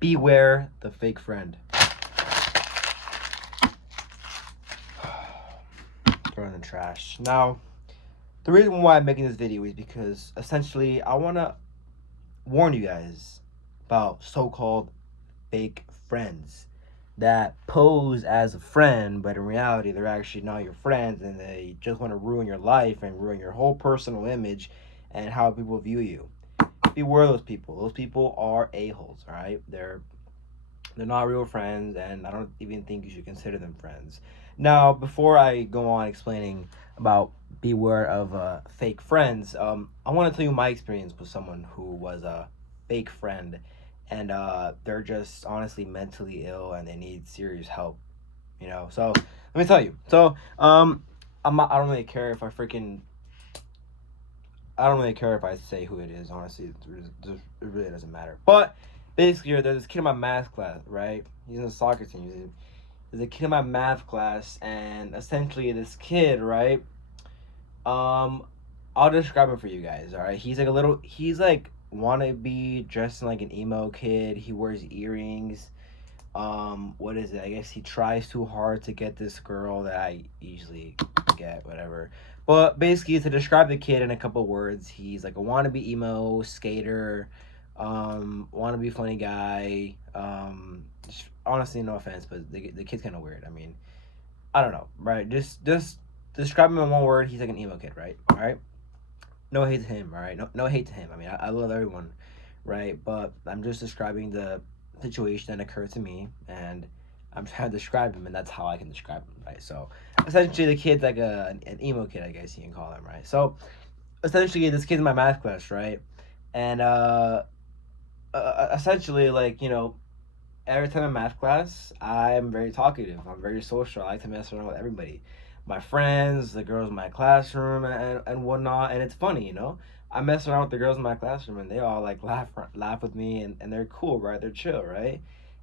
Beware the fake friend. Throw in the trash. Now, the reason why I'm making this video is because essentially I want to warn you guys about so-called fake friends that pose as a friend, but in reality they're actually not your friends, and they just want to ruin your life and ruin your whole personal image and how people view you. Beware those people. Those people are a-holes, all right? They're not real friends, and I don't even think you should consider them friends. Now, before I go on explaining about beware of fake friends, I want to tell you my experience with someone who was a fake friend, and they're just honestly mentally ill and they need serious help. So let me tell you. So I don't really care if I don't really care if I say who it is. Honestly, it really doesn't matter. But basically, there's this kid in my math class, right? He's in the soccer team. There's a kid in my math class, and essentially, this kid, right? Um, I'll describe him for you guys. All right, he's like wannabe dressing like an emo kid. He wears earrings. What is it? I guess he tries too hard to get this girl that I usually get, whatever. But basically, to describe the kid in a couple words, he's like a wannabe emo skater, wannabe funny guy. Honestly, no offense, but the kid's kind of weird. I mean, I don't know, right? Just describe him in one word. He's like an emo kid, right? All right. No hate to him, all right. No hate to him. I mean, I love everyone, right? But I'm just describing the situation that occurred to me, and I'm trying to describe him, and that's how I can describe him, right? So essentially, the kid's like an emo kid, I guess you can call him, right? So essentially, this kid's in my math class, right? And essentially, like every time in math class, I'm very talkative. I'm very social. I like to mess around with everybody, my friends, the girls in my classroom, and whatnot. And it's funny, I mess around with the girls in my classroom, and they all like laugh with me, and they're cool, right? They're chill, right?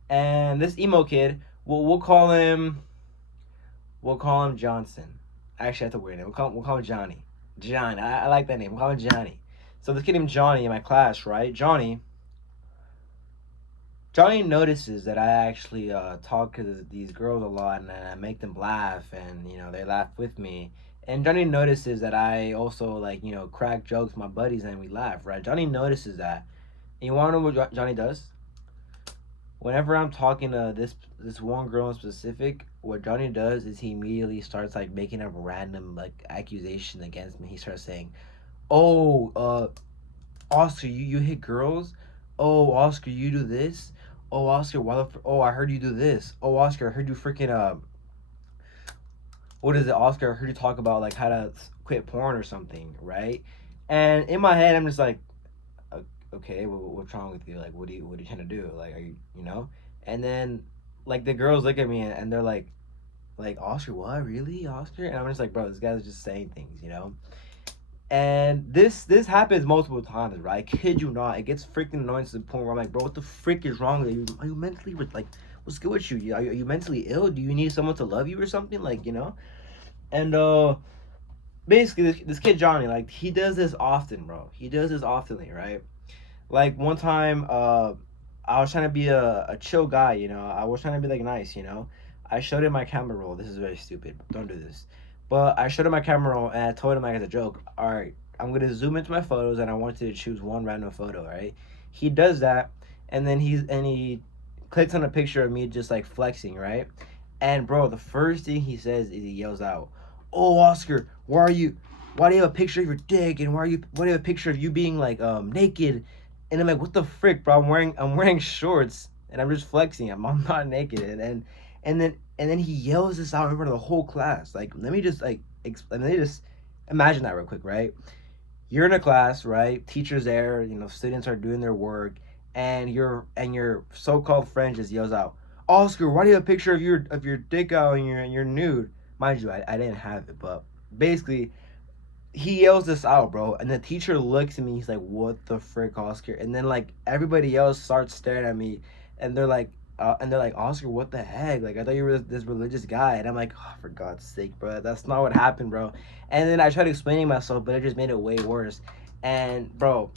And this emo kid, we'll call him Johnson. Actually, that's a weird name. We'll call him Johnny. Johnny. I like that name. We'll call him Johnny. So this kid named Johnny in my class, right? Johnny notices that I actually talk to these girls a lot, and I make them laugh, and they laugh with me. And Johnny notices that I also like crack jokes with my buddies, and we laugh. Right? Johnny notices that. And you want to know what Johnny does? Whenever I'm talking to this one girl in specific, what Johnny does is he immediately starts like making a random like accusation against me. He starts saying, "Oh, Oscar, you hit girls? Oh, Oscar, you do this? Oh, Oscar, oh, I heard you do this. Oh, Oscar, I heard you freaking what is it, Oscar? I heard you talk about like how to quit porn or something, right?" And in my head, I'm just like, okay, what's wrong with you? Like, what are you trying to do? Like, are you? And then, like, the girls look at me and they're like, Oscar, what, really, Oscar? And I'm just like, bro, this guy's just saying things. And this happens multiple times, right? I kid you not. It gets freaking annoying to the point where I'm like, bro, what the frick is wrong with you? Are you mentally like, what's good with you? Are you mentally ill? Do you need someone to love you or something? Like. And basically, this kid Johnny, like, he does this often, bro. He does this oftenly, right? Like one time, I was trying to be a chill guy. I was trying to be like nice. I showed him my camera roll. This is very stupid. Don't do this. But I showed him my camera roll and I told him like as a joke, all right, I'm gonna zoom into my photos and I want you to choose one random photo, right? He does that, and then he clicks on a picture of me just like flexing, right? And bro, the first thing he says is he yells out, "Oh, Oscar, why are you? Why do you have a picture of your dick? And why do you have a picture of you being like naked?" And I'm like, "What the frick, bro? I'm wearing shorts and I'm just flexing. I'm not naked." And then he yells this out in front of the whole class. Like, let me just imagine that real quick, right? You're in a class, right? Teacher's there, students are doing their work, and your so-called friend just yells out, "Oscar, why do you have a picture of your dick out and your nude?" Mind you, I didn't have it, but basically he yells this out, bro, and the teacher looks at me. He's like, "What the frick, Oscar?" And then like everybody else starts staring at me, and they're like, "Oscar, what the heck? Like, I thought you were this religious guy." And I'm like, "Oh, for God's sake, bro, that's not what happened, bro." And then I tried explaining myself, but it just made it way worse. And bro,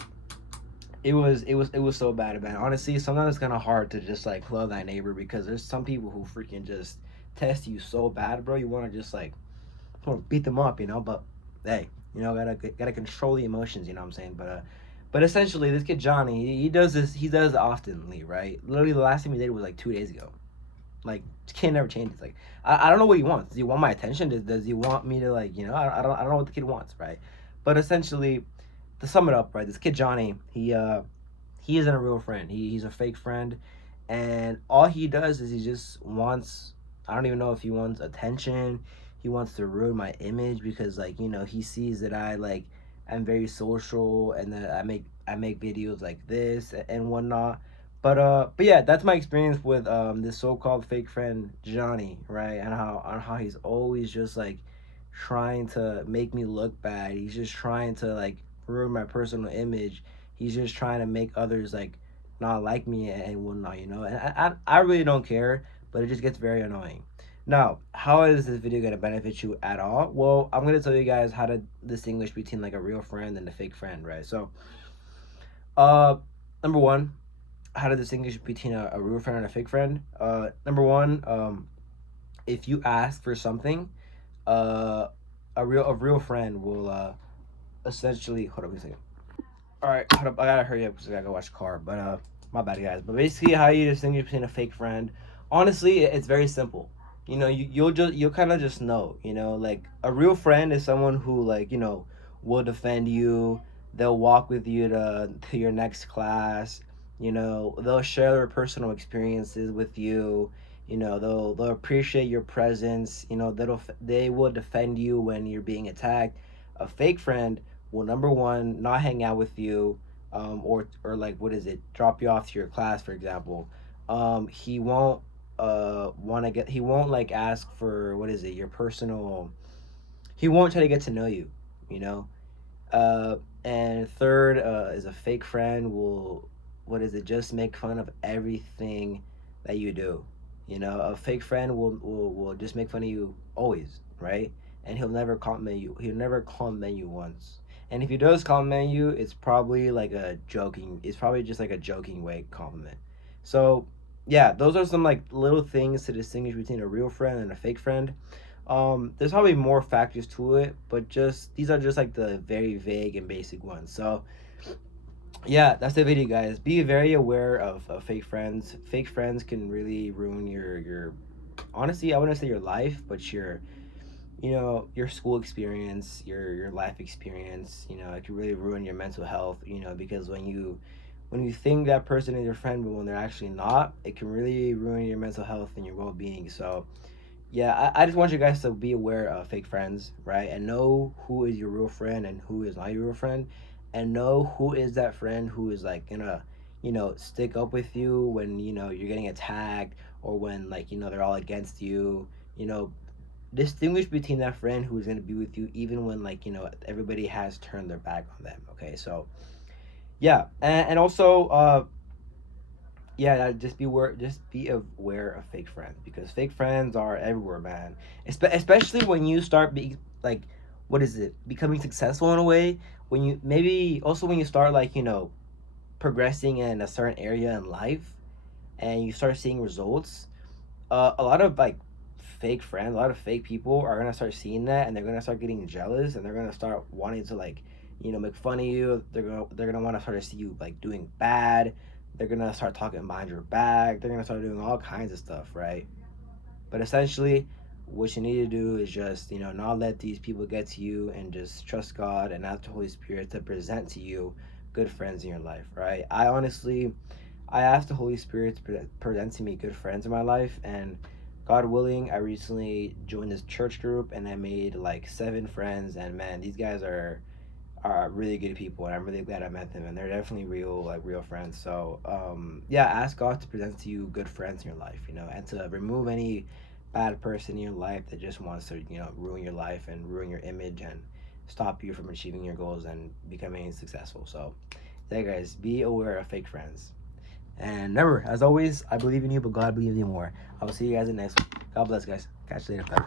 it was so bad, man. Honestly, sometimes it's kind of hard to just like love thy neighbor because there's some people who freaking just test you so bad, bro. You want to just like want to beat them up, But hey, gotta control the emotions. You know what I'm saying? But essentially, this kid Johnny, he does this. He does it oftenly, right? Literally, the last time he did it was like 2 days ago. Like, kid never changes. Like, I don't know what he wants. Does he want my attention? Does he want me to like, I don't know what the kid wants, right? But essentially, to sum it up, right? This kid Johnny, he isn't a real friend. He's a fake friend, and all he does is he just wants. I don't even know if he wants attention. He wants to ruin my image because like he sees that I'm very social and that I make videos like this and whatnot. But yeah, that's my experience with this so-called fake friend Johnny, right? And how he's always just like trying to make me look bad. He's just trying to like ruin my personal image. He's just trying to make others like not like me and whatnot. And I really don't care, but it just gets very annoying. Now, how is this video gonna benefit you at all? Well, I'm gonna tell you guys how to distinguish between like a real friend and a fake friend, right? So, uh, number one, how to distinguish between a real friend and a fake friend. Number one, if you ask for something, uh, a real friend will essentially hold up a second. All right, hold up. I gotta hurry up because I gotta go watch the car. But my bad, guys. But basically, how you distinguish between a fake friend? Honestly, it's very simple. You'll kind of just know. Like a real friend is someone who like will defend you. They'll walk with you to your next class. They'll share their personal experiences with you. They'll appreciate your presence. They will defend you when you're being attacked. A fake friend will, number one, not hang out with you, or like, what is it, drop you off to your class, for example. He won't he won't like ask for, what is it, your personal. He won't try to get to know you. You know. Uh, and third, is a fake friend will, what is it, just make fun of everything that you do. A fake friend will just make fun of you always, right? And he'll never compliment you. He'll never compliment you once. And if he does compliment you, it's probably just like a joking way compliment. So, yeah, those are some like little things to distinguish between a real friend and a fake friend. There's probably more factors to it, but just these are just like the very vague and basic ones. So yeah, that's the video, guys. Be very aware of fake friends. Fake friends can really ruin your honestly, I wouldn't say your life, but your school experience, your life experience. It can really ruin your mental health. Because when you think that person is your friend, but when they're actually not, it can really ruin your mental health and your well being. So yeah, I just want you guys to be aware of fake friends, right? And know who is your real friend and who is not your real friend. And know who is that friend who is like gonna, stick up with you when, you're getting attacked, or when like, they're all against you. You know, Distinguish between that friend who's gonna be with you even when like, everybody has turned their back on them. Okay, so yeah. And also yeah, just be aware of fake friends because fake friends are everywhere, man. Especially when you start being like, what is it, becoming successful in a way. When you maybe also when you start like progressing in a certain area in life, and you start seeing results. A lot of like fake friends, a lot of fake people are gonna start seeing that, and they're gonna start getting jealous, and they're gonna start wanting to like, make fun of you. They're gonna want to start to see you like doing bad. They're gonna start talking behind your back. They're gonna start doing all kinds of stuff, right? But essentially, what you need to do is just not let these people get to you, and just trust God and ask the Holy Spirit to present to you good friends in your life, right? I asked the Holy Spirit to present to me good friends in my life, and God willing, I recently joined this church group, and I made like 7 friends. And man, these guys are really good people, and I'm really glad I met them, and they're definitely real friends. So yeah, ask God to present to you good friends in your life, and to remove any bad person in your life that just wants to ruin your life and ruin your image and stop you from achieving your goals and becoming successful. So yeah, guys, be aware of fake friends. And remember, as always, I believe in you, but God believes in you more. I will see you guys in the next one. God bless, guys. Catch you later. Bye.